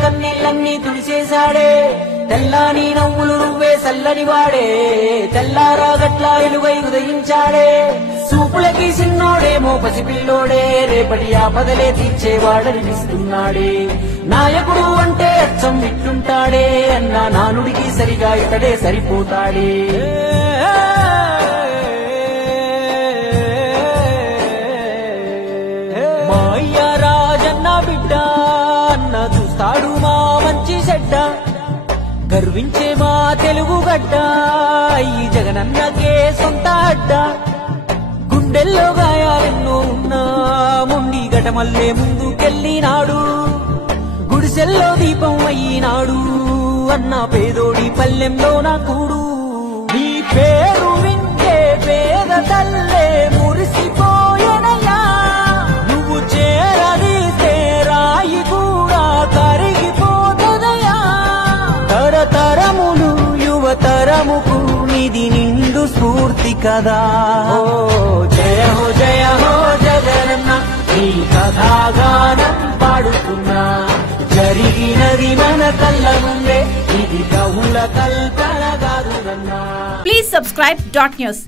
కన్నీళ్ళన్నీ తుడిచేశాడే తెల్లాని నవ్వులు నువ్వే చల్లని వాడే తెల్లారా గట్ల ఎలుగై ఉదయించాడే చూపులకి సిన్నోడేమో పసిపిల్లోడే రేపటి ఆపదలే తీర్చేవాడనిపిస్తున్నాడే నాయకుడు అంటే అచ్చం విట్టుంటాడే అన్న నానుడికి సరిగా ఇతడే సరిపోతాడే మా అయ్య రాజన్న బిడ్డ అన్న చూస్తాడు మా మంచి చెడ్డ గర్వించే మా తెలుగు గడ్డ ఈ జగనన్నకే సొంత అడ్డ గుండెల్లో గాయాలెన్నో ఉన్నా ముండి గటమల్లే ముందుకెళ్ళినాడు గుడిసెల్లో దీపం అయ్యినాడు అన్న పేదోడి పల్లెంలో నా కూడు నీ పేరు వింటే పేద తల్లే మురిసిపోయెనయ్యా నువ్వు చేరదీస్తే రాయి కూడా కరిగిపోతదయ్యా తరతరములు యువతరముకు నిధి నిండు స్ఫూర్తి కదా జయ హో జగనన్న నీ కథాగానం పాడుతున్నా జరిగినది మన కళ్ళ ముందే ఇది కవుల కల్పన కాదురన్నా Please subscribe .news